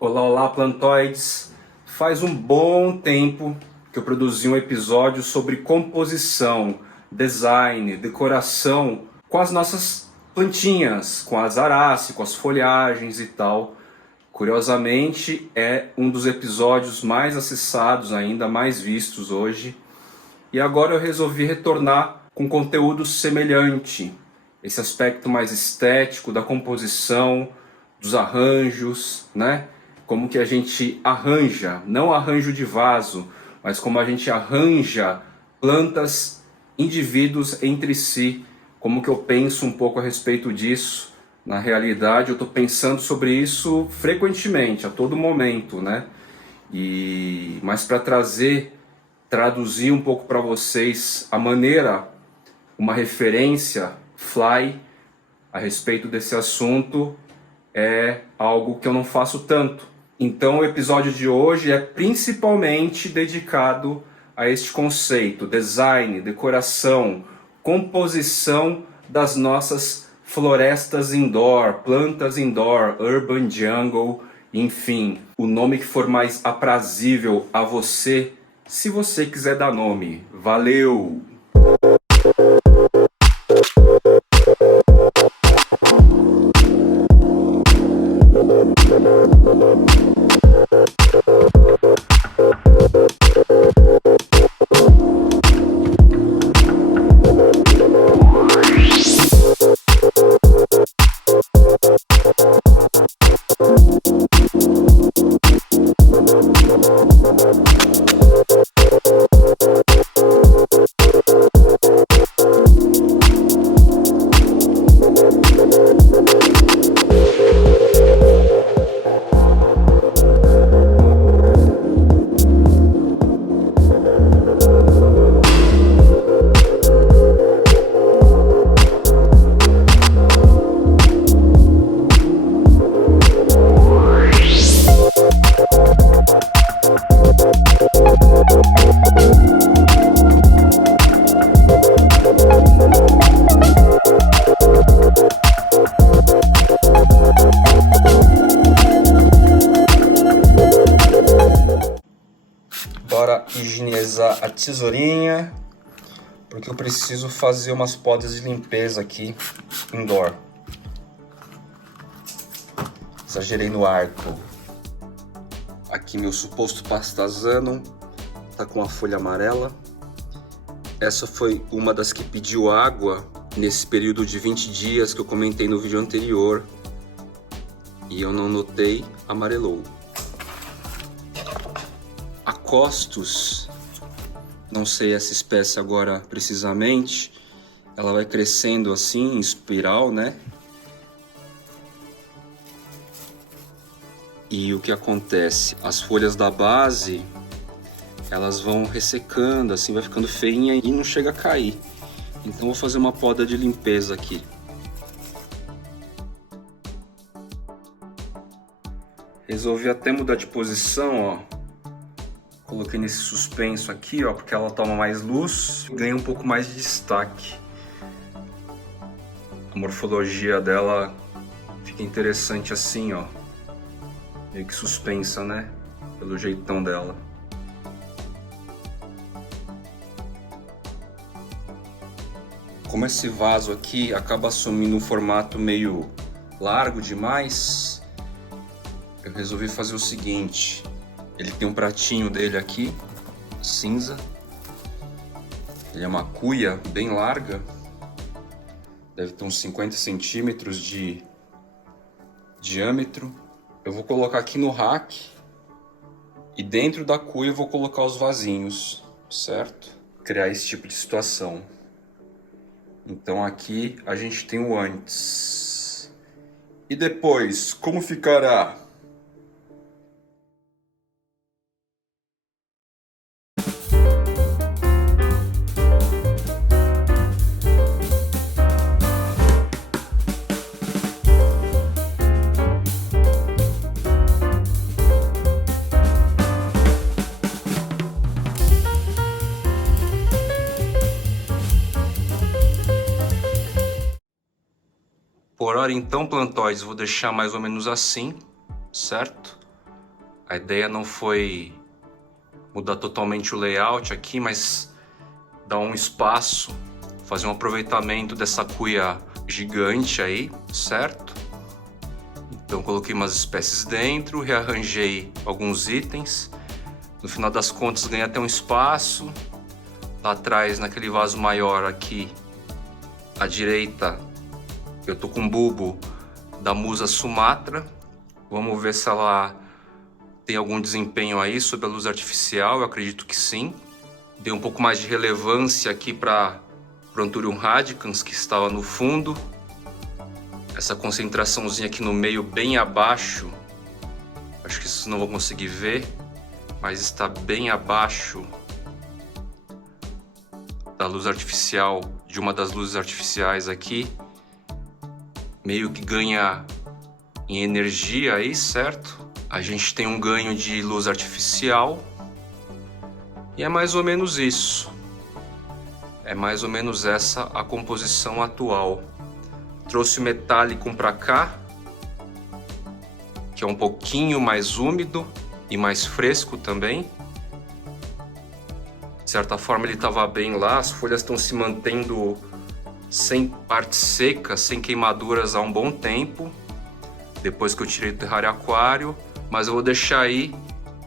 Olá, olá, plantoides! Faz um bom tempo que eu produzi um episódio sobre composição, design, decoração com as nossas plantinhas, com as aráceas, com as folhagens e tal. Curiosamente, é um dos episódios mais acessados ainda, mais vistos hoje. E agora eu resolvi retornar com conteúdo semelhante, esse aspecto mais estético da composição, dos arranjos, né? Como que a gente arranja, não arranjo de vaso, mas como a gente arranja plantas, indivíduos entre si, como que eu penso um pouco a respeito disso. Na realidade, eu estou pensando sobre isso frequentemente, a todo momento, né? Mas para traduzir um pouco para vocês a maneira, uma referência fly a respeito desse assunto é algo que eu não faço tanto. Então o episódio de hoje é principalmente dedicado a este conceito: design, decoração, composição das nossas florestas indoor, plantas indoor, urban jungle, enfim, o nome que for mais aprazível a você, se você quiser dar nome. Valeu! Bora higienizar a tesourinha, porque eu preciso fazer umas podas de limpeza aqui indoor. Exagerei no arco. Aqui meu suposto pastazano tá com a folha amarela. Essa foi uma das que pediu água nesse período de 20 dias que eu comentei no vídeo anterior e eu não notei, amarelou. Acostus, não sei essa espécie agora precisamente, ela vai crescendo assim em espiral, né? E o que acontece? As folhas da base, elas vão ressecando, assim vai ficando feinha e não chega a cair. Então vou fazer uma poda de limpeza aqui. Resolvi até mudar de posição, ó. Coloquei nesse suspenso aqui, ó, porque ela toma mais luz e ganha um pouco mais de destaque. A morfologia dela fica interessante assim, ó. Meio que suspensa, né? Pelo jeitão dela. Como esse vaso aqui acaba assumindo um formato meio largo demais, eu resolvi fazer o seguinte. Ele tem um pratinho dele aqui, cinza. Ele é uma cuia bem larga. Deve ter uns 50 centímetros de diâmetro. Eu vou colocar aqui no rack. E dentro da cuia eu vou colocar os vasinhos, certo? Criar esse tipo de situação. Então aqui a gente tem o antes. E depois, como ficará? Por hora então, plantóides, vou deixar mais ou menos assim, certo? A ideia não foi mudar totalmente o layout aqui, mas dar um espaço, fazer um aproveitamento dessa cuia gigante aí, certo? Então coloquei umas espécies dentro, rearranjei alguns itens. No final das contas ganhei até um espaço. Lá atrás, naquele vaso maior aqui, à direita, eu tô com um bulbo da Musa Sumatra. Vamos ver se ela tem algum desempenho aí sob a luz artificial, eu acredito que sim. Dei um pouco mais de relevância aqui para o Anthurium radicans, que estava no fundo. Essa concentraçãozinha aqui no meio, bem abaixo, acho que vocês não vão conseguir ver, mas está bem abaixo da luz artificial, de uma das luzes artificiais aqui. Meio que ganha em energia aí, certo? A gente tem um ganho de luz artificial e é mais ou menos isso. É mais ou menos essa a composição atual. Trouxe o metálico para cá, que é um pouquinho mais úmido e mais fresco também. De certa forma ele estava bem lá, as folhas estão se mantendo sem parte seca, sem queimaduras há um bom tempo, depois que eu tirei do terrário aquário. Mas eu vou deixar aí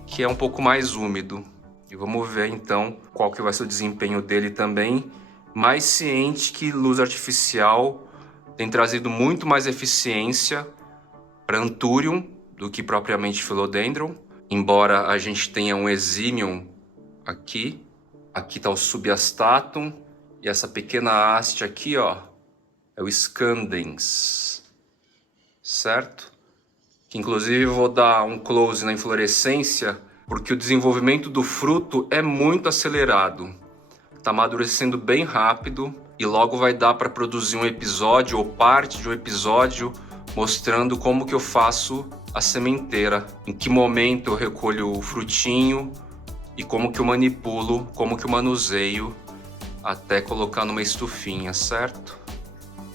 que é um pouco mais úmido. E vamos ver então qual que vai ser o desempenho dele também, mais ciente que luz artificial tem trazido muito mais eficiência para Anthurium do que propriamente Philodendron. Embora a gente tenha um Eximium aqui. Aqui está o Subastatum. E essa pequena haste aqui, ó, é o Scandens. Certo? Que inclusive eu vou dar um close na inflorescência, porque o desenvolvimento do fruto é muito acelerado. Está amadurecendo bem rápido e logo vai dar para produzir um episódio ou parte de um episódio mostrando como que eu faço a sementeira, em que momento eu recolho o frutinho e como que eu manipulo, como que eu manuseio até colocar numa estufinha, certo?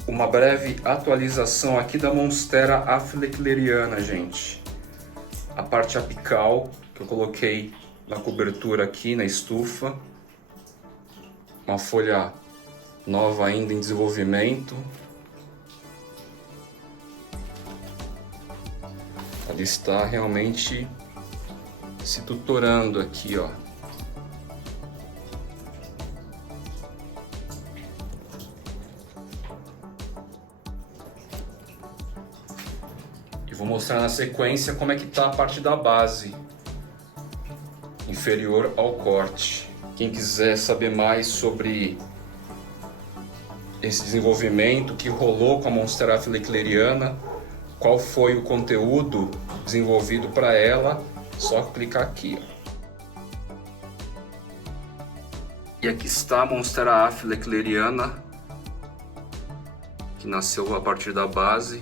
Uma breve atualização aqui da Monstera aphilecleriana, gente. A parte apical que eu coloquei na cobertura aqui na estufa. Uma folha nova ainda em desenvolvimento. Ela está realmente se tutorando aqui, ó. Vou mostrar na sequência como é que está a parte da base inferior ao corte. Quem quiser saber mais sobre esse desenvolvimento que rolou com a Monstera aphilecleriana, qual foi o conteúdo desenvolvido para ela, só clicar aqui, ó. E aqui está a Monstera aphilecleriana, que nasceu a partir da base,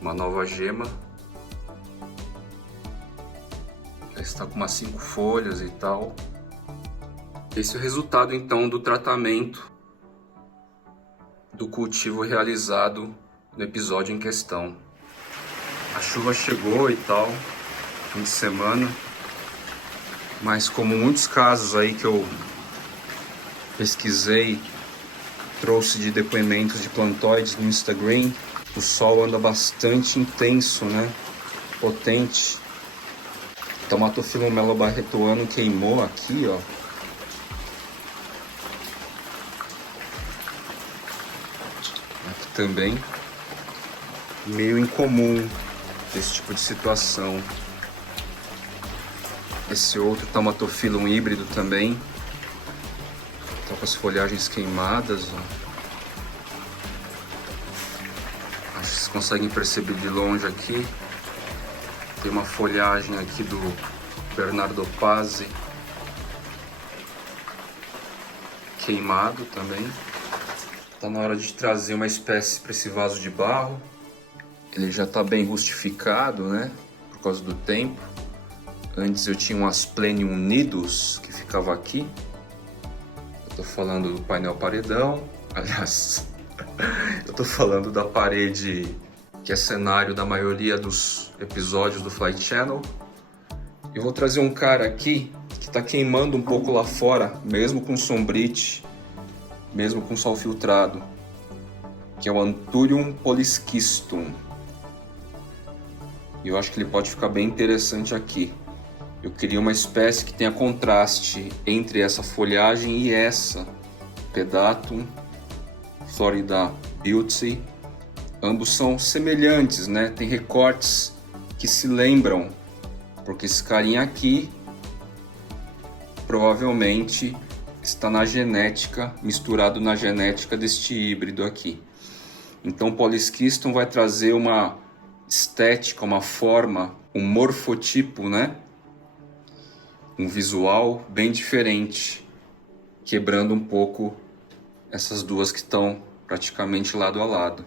uma nova gema. Já está com umas 5 folhas e tal. Esse é o resultado então do tratamento do cultivo realizado no episódio em questão. A chuva chegou e tal, fim de semana, mas como muitos casos aí que eu pesquisei, trouxe de depoimentos de plantóides no Instagram, o sol anda bastante intenso, né? Potente. O Tomatophyllum melobarretuano queimou aqui, ó. Aqui também. Meio incomum esse tipo de situação. Esse outro Tomatophyllum híbrido também. Tá com as folhagens queimadas, ó. Acho que vocês conseguem perceber de longe aqui. Tem uma folhagem aqui do Bernardo Pazzi queimado também. Tá na hora de trazer uma espécie para esse vaso de barro. Ele já tá bem rustificado, né? Por causa do tempo. Antes eu tinha um Asplenium nidus que ficava aqui. Eu tô falando do painel paredão. Aliás, eu tô falando da parede que é cenário da maioria dos episódios do Flight Channel. Eu vou trazer um cara aqui que está queimando um pouco lá fora, mesmo com sombrite, mesmo com sol filtrado, que é o Anthurium polyschistum. E eu acho que ele pode ficar bem interessante aqui. Eu queria uma espécie que tenha contraste entre essa folhagem e essa, Pedatum Florida Beauty. Ambos são semelhantes, né? Tem recortes que se lembram, porque esse carinha aqui provavelmente está na genética, misturado na genética deste híbrido aqui. Então o polyschistum vai trazer uma estética, uma forma, um morfotipo, né? Um visual bem diferente, quebrando um pouco essas duas que estão praticamente lado a lado.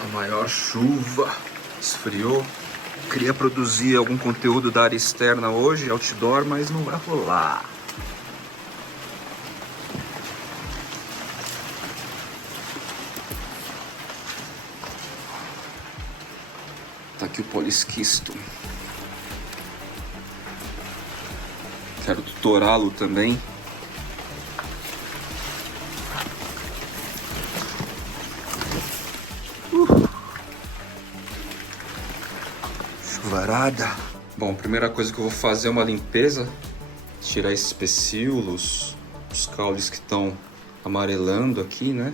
A maior chuva esfriou. Queria produzir algum conteúdo da área externa hoje, outdoor, mas não vai rolar. Tá aqui o polyschistum. Quero tutorá-lo também. Chuvarada. Bom, a primeira coisa que eu vou fazer é uma limpeza. Tirar esses pecíolos, os caules que estão amarelando aqui, né?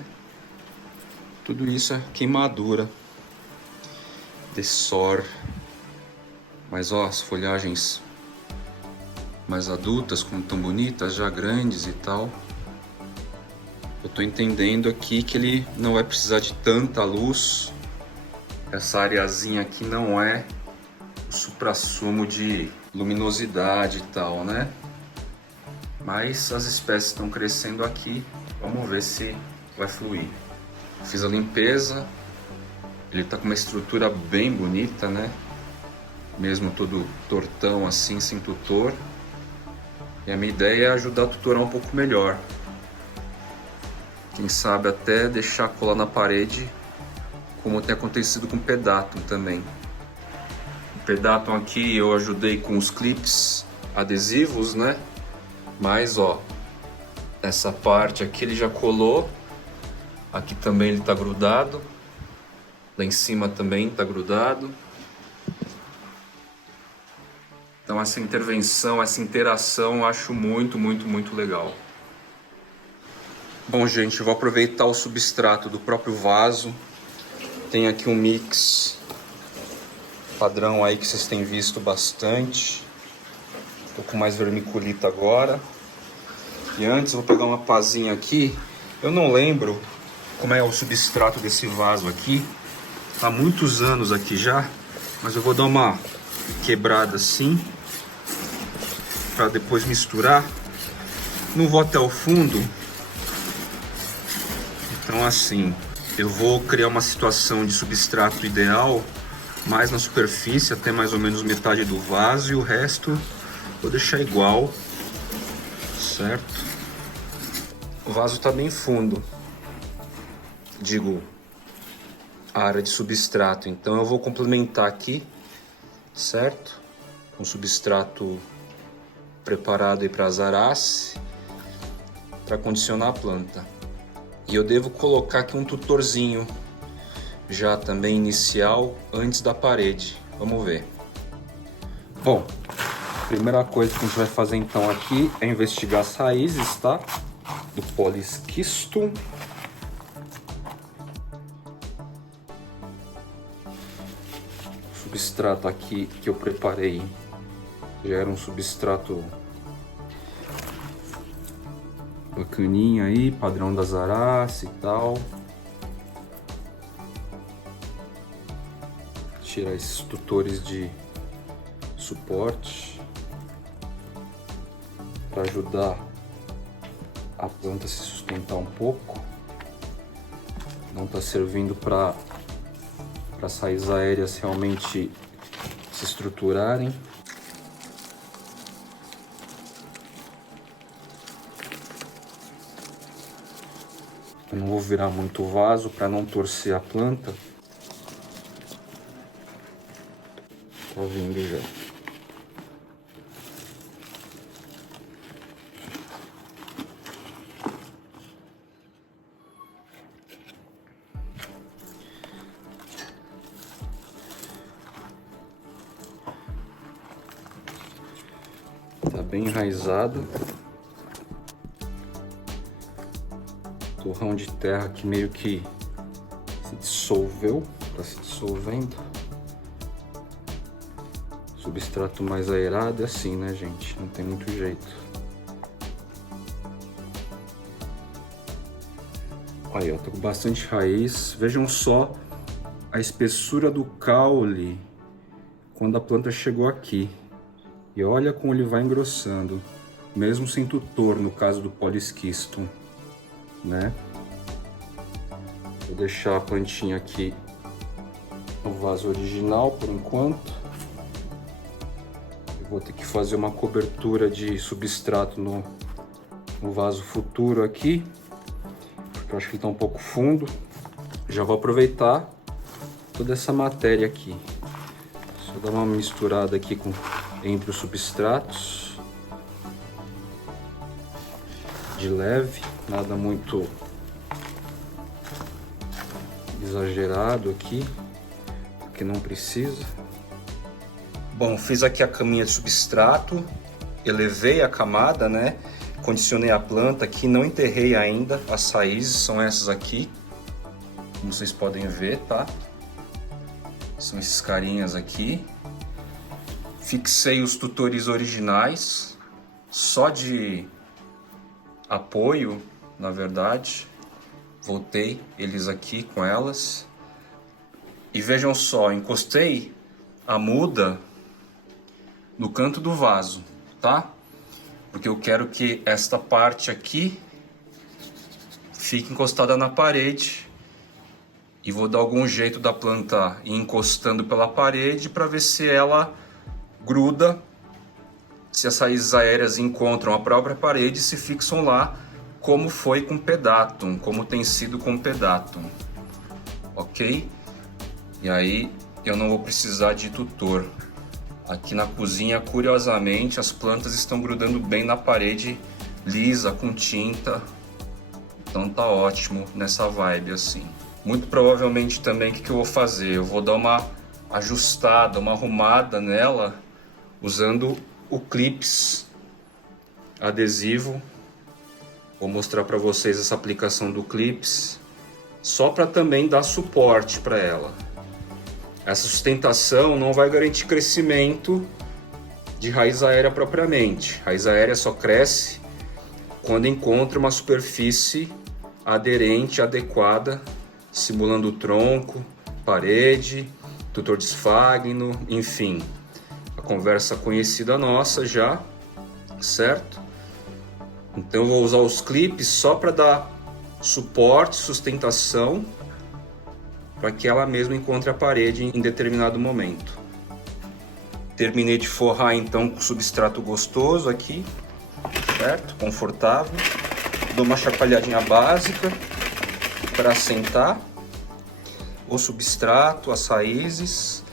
Tudo isso é queimadura. Dessor. Mas ó, as folhagens mais adultas, como tão bonitas, já grandes e tal. Eu tô entendendo aqui que ele não vai precisar de tanta luz. Essa areazinha aqui não é o suprassumo de luminosidade e tal, né? Mas as espécies estão crescendo aqui. Vamos ver se vai fluir. Fiz a limpeza. Ele tá com uma estrutura bem bonita, né? Mesmo todo tortão assim, sem tutor. E a minha ideia é ajudar a tutorar um pouco melhor. Quem sabe até deixar colar na parede, como tem acontecido com o Pedatum também. O Pedatum aqui eu ajudei com os clips adesivos, né? Mas ó, essa parte aqui ele já colou. Aqui também ele tá grudado. Lá em cima também tá grudado. Então essa intervenção, essa interação eu acho muito legal. Bom, gente, eu vou aproveitar o substrato do próprio vaso. Tem aqui um mix padrão aí que vocês têm visto bastante. Tô com mais vermiculita agora. E antes eu vou pegar uma pazinha aqui. Eu não lembro como é o substrato desse vaso aqui. Há muitos anos aqui já. Mas eu vou dar uma quebrada assim, para depois misturar. Não vou até o fundo. Então assim, eu vou criar uma situação de substrato ideal mais na superfície, até mais ou menos metade do vaso, e o resto vou deixar igual, certo? O vaso está bem fundo, digo, a área de substrato, então eu vou complementar aqui, certo? Um substrato preparado para azarace, para condicionar a planta. E eu devo colocar aqui um tutorzinho já também inicial antes da parede. Vamos ver. Bom, a primeira coisa que a gente vai fazer então aqui é investigar as raízes, tá? Do polyschistum. O substrato aqui que eu preparei já era um substrato bacaninha aí, padrão da azarace e tal. Tirar esses tutores de suporte para ajudar a planta a se sustentar um pouco. Não está servindo para as raízes aéreas realmente se estruturarem. Eu não vou virar muito o vaso para não torcer a planta. Tá vindo já. Tá bem enraizado. Torrão de terra que meio que se dissolveu, tá se dissolvendo. Substrato mais aerado é assim, né, gente? Não tem muito jeito. Aí, ó, tá com bastante raiz. Vejam só a espessura do caule quando a planta chegou aqui. E olha como ele vai engrossando, mesmo sem tutor, no caso do Polisquistum, né? Vou deixar a plantinha aqui no vaso original por enquanto. Eu vou ter que fazer uma cobertura de substrato no vaso futuro aqui, porque eu acho que ele está um pouco fundo. Já vou aproveitar toda essa matéria aqui. Só dar uma misturada aqui entre os substratos. De leve, nada muito exagerado aqui, porque não precisa. Bom, fiz aqui a caminha de substrato, elevei a camada, né? Condicionei a planta aqui, não enterrei ainda. As raízes são essas aqui, como vocês podem ver, tá? São esses carinhas aqui. Fixei os tutores originais, só de apoio, na verdade. Voltei eles aqui com elas. E vejam só, encostei a muda no canto do vaso, tá? Porque eu quero que esta parte aqui fique encostada na parede. E vou dar algum jeito da planta ir encostando pela parede para ver se ela gruda, se as raízes aéreas encontram a própria parede e se fixam lá, como foi com Pedatum, como tem sido com Pedatum, ok? E aí eu não vou precisar de tutor. Aqui na cozinha, curiosamente, as plantas estão grudando bem na parede lisa, com tinta, então tá ótimo nessa vibe assim. Muito provavelmente também o que eu vou fazer? Eu vou dar uma ajustada, uma arrumada nela usando o clips adesivo. Vou mostrar para vocês essa aplicação do clips, só para também dar suporte para ela. Essa sustentação não vai garantir crescimento de raiz aérea propriamente. Raiz aérea só cresce quando encontra uma superfície aderente, adequada, simulando o tronco, parede, tutor de esfagno, enfim. A conversa conhecida nossa já, certo? Então eu vou usar os clipes só para dar suporte, sustentação, para que ela mesma encontre a parede em determinado momento. Terminei de forrar então com substrato gostoso aqui, certo? Confortável. Dou uma chacoalhadinha básica para assentar o substrato, as raízes.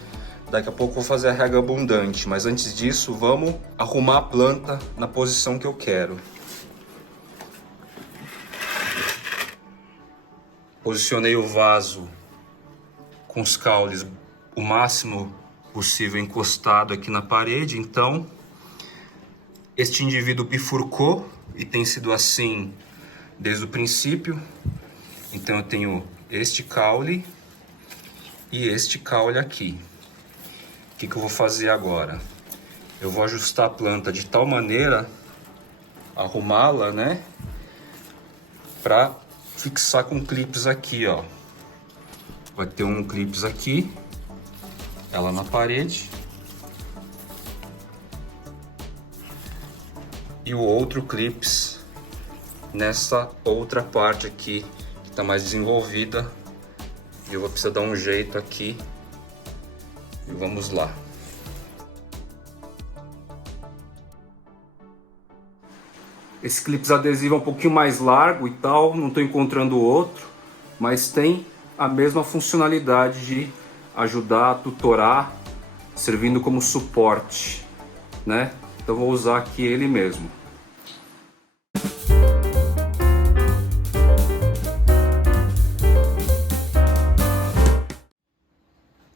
Daqui a pouco eu vou fazer a rega abundante, mas antes disso vamos arrumar a planta na posição que eu quero. Posicionei o vaso com os caules o máximo possível encostado aqui na parede. Então este indivíduo bifurcou e tem sido assim desde o princípio. Então eu tenho este caule e este caule aqui. O que eu vou fazer agora? Eu vou ajustar a planta de tal maneira, arrumá-la, né, para fixar com clipes aqui, ó. Vai ter um clipes aqui, ela na parede, e o outro clipes nessa outra parte aqui que está mais desenvolvida. E eu vou precisar dar um jeito aqui. E vamos lá. Esse clipes adesivo é um pouquinho mais largo e tal, não estou encontrando outro, mas tem a mesma funcionalidade de ajudar a tutorar, servindo como suporte, né? Então vou usar aqui ele mesmo.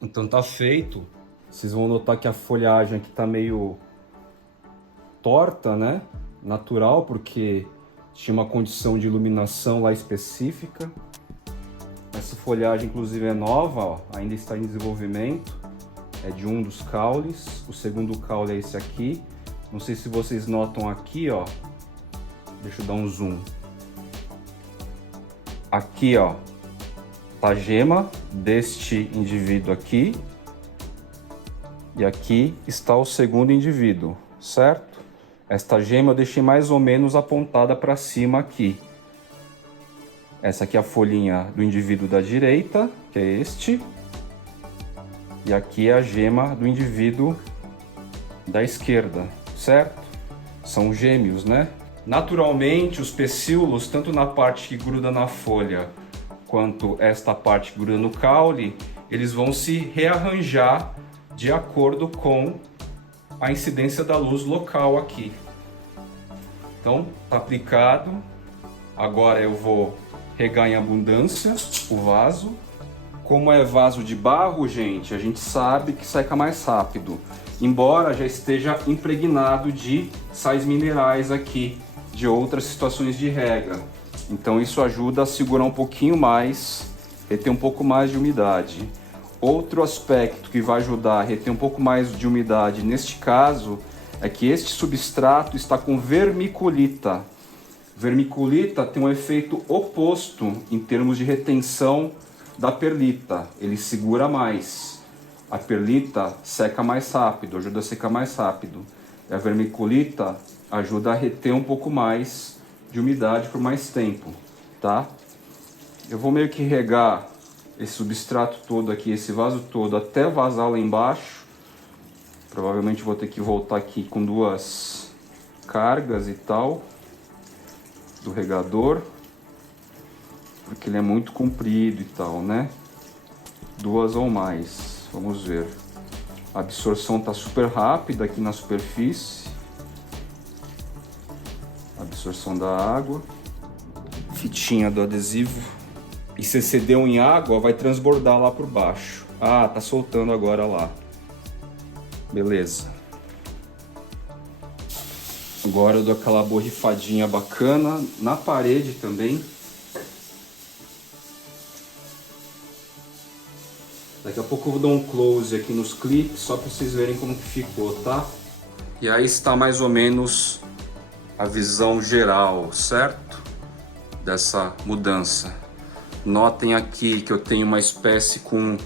Então tá feito. Vocês vão notar que a folhagem aqui tá meio torta, né? Natural, porque tinha uma condição de iluminação lá específica. Essa folhagem, inclusive, é nova, ó, ainda está em desenvolvimento. É de um dos caules. O segundo caule é esse aqui. Não sei se vocês notam aqui, ó. Deixa eu dar um zoom. Aqui, ó, tá a gema deste indivíduo aqui. E aqui está o segundo indivíduo, certo? Esta gema eu deixei mais ou menos apontada para cima aqui. Essa aqui é a folhinha do indivíduo da direita, que é este. E aqui é a gema do indivíduo da esquerda, certo? São gêmeos, né? Naturalmente, os pecíolos, tanto na parte que gruda na folha, quanto esta parte que gruda no caule, eles vão se rearranjar de acordo com a incidência da luz local aqui. Então, tá aplicado. Agora eu vou regar em abundância o vaso. Como é vaso de barro, gente, a gente sabe que seca mais rápido. Embora já esteja impregnado de sais minerais aqui, de outras situações de rega. Então isso ajuda a segurar um pouquinho mais, reter um pouco mais de umidade. Outro aspecto que vai ajudar a reter um pouco mais de umidade neste caso é que este substrato está com vermiculita. Vermiculita tem um efeito oposto em termos de retenção da perlita. Ele segura mais. A perlita seca mais rápido, ajuda a secar mais rápido. E a vermiculita ajuda a reter um pouco mais de umidade por mais tempo, tá? Eu vou meio que regar esse substrato todo aqui, esse vaso todo, até vazar lá embaixo. Provavelmente vou ter que voltar aqui com 2 cargas e tal do regador, porque ele é muito comprido e tal, né? 2 ou mais, vamos ver. A absorção tá super rápida aqui na superfície. Absorção da água. Fitinha do adesivo. E se excedeu em água, vai transbordar lá por baixo. Ah, tá soltando agora lá. Beleza. Agora eu dou aquela borrifadinha bacana na parede também. Daqui a pouco eu vou dar um close aqui nos clipes, só para vocês verem como que ficou, tá? E aí está mais ou menos a visão geral, certo? Dessa mudança. Notem aqui que eu tenho uma espécie com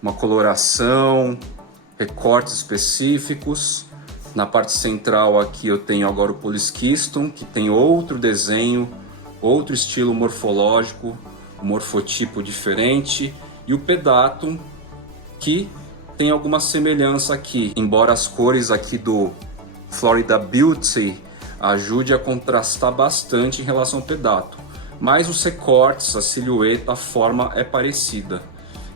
uma coloração, recortes específicos. Na parte central aqui eu tenho agora o Polisquiston, que tem outro desenho, outro estilo morfológico, um morfotipo diferente. E o Pedatum, que tem alguma semelhança aqui, embora as cores aqui do Florida Beauty ajude a contrastar bastante em relação ao Pedatum. Mas os recortes, a silhueta, a forma é parecida.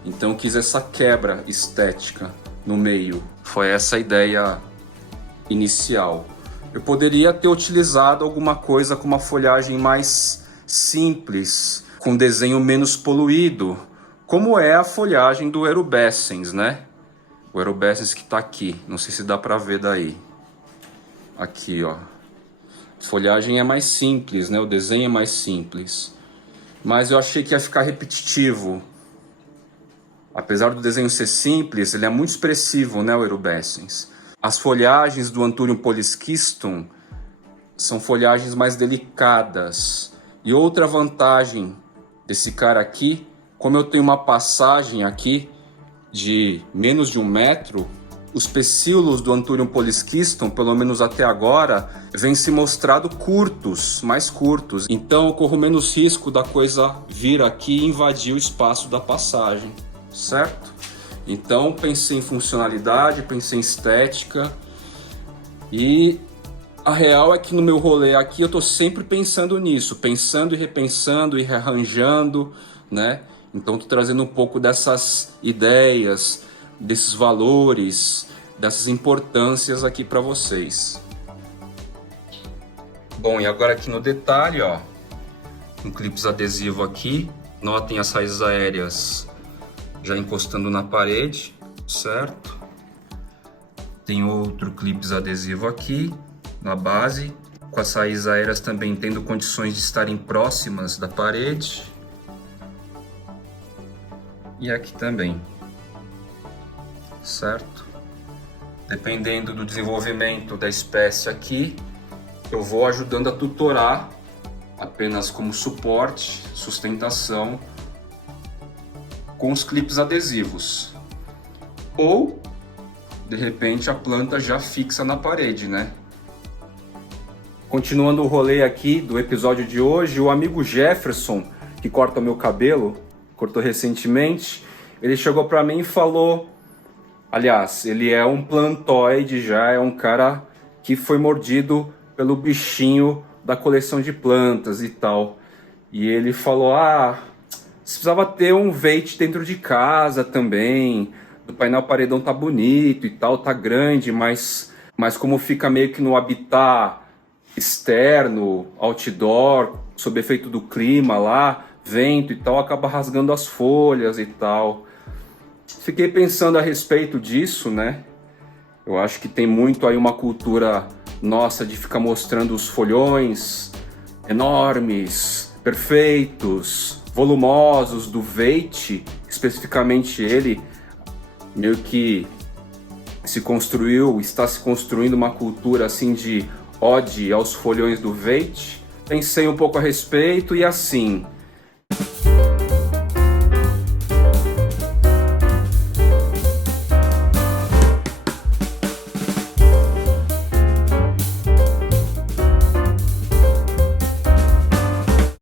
Então eu quis essa quebra estética no meio. Foi essa a ideia inicial. Eu poderia ter utilizado alguma coisa com uma folhagem mais simples, com desenho menos poluído, como é a folhagem do Erubescens, né? O Erubescens que tá aqui, não sei se dá pra ver daí. Aqui, ó. A folhagem é mais simples, né? O desenho é mais simples. Mas eu achei que ia ficar repetitivo. Apesar do desenho ser simples, ele é muito expressivo, né? O Erubescens. As folhagens do Anthurium polisquistum são folhagens mais delicadas. E outra vantagem desse cara aqui, como eu tenho uma passagem aqui de menos de 1 metro, os pecíolos do Anthurium polisquistum, pelo menos até agora, vêm se mostrado curtos, mais curtos. Então eu corro menos risco da coisa vir aqui e invadir o espaço da passagem, certo? Então pensei em funcionalidade, pensei em estética, e a real é que no meu rolê aqui eu tô sempre pensando nisso, pensando e repensando e rearranjando, né? Então tô trazendo um pouco dessas ideias, desses valores, dessas importâncias aqui para vocês. Bom, e agora aqui no detalhe, ó, com clipes adesivo aqui, notem as raízes aéreas já encostando na parede, certo? Tem outro clips adesivo aqui na base, com as saídas aéreas também tendo condições de estarem próximas da parede. E aqui também, certo? Dependendo do desenvolvimento da espécie aqui, eu vou ajudando a tutorar apenas como suporte, sustentação, com os clipes adesivos. Ou, de repente, a planta já fixa na parede, né? Continuando o rolê aqui do episódio de hoje, o amigo Jefferson, que corta meu cabelo, cortou recentemente, ele chegou para mim e falou... Aliás, ele é um plantoide já, é um cara que foi mordido pelo bichinho da coleção de plantas e tal. E ele falou, você precisava ter um veit dentro de casa também, o painel paredão tá bonito e tal, tá grande, mas como fica meio que no habitat externo, outdoor, sob efeito do clima lá, vento e tal, acaba rasgando as folhas e tal. Fiquei pensando a respeito disso, né? Eu acho que tem muito aí uma cultura nossa de ficar mostrando os folhões enormes, perfeitos, volumosos do veit, especificamente ele, meio que está se construindo uma cultura assim de ode aos folhões do veit. Pensei um pouco a respeito e assim,